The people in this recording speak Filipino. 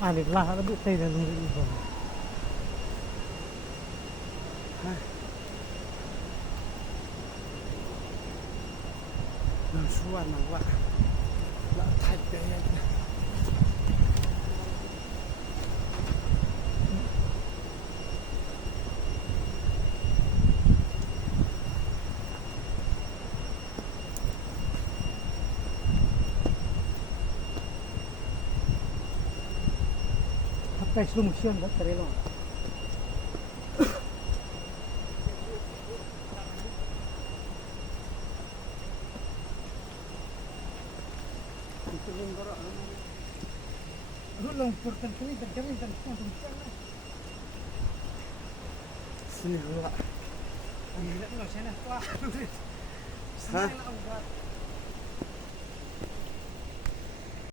Alirlah ada bu tayo na nung iba. Nang suwan nang wa la thai pe yan Apa slow motion ba sarilo? Long portan kini dan kami dan sini wa Ang hirap nga siya na. Wah. Ha? Sana ang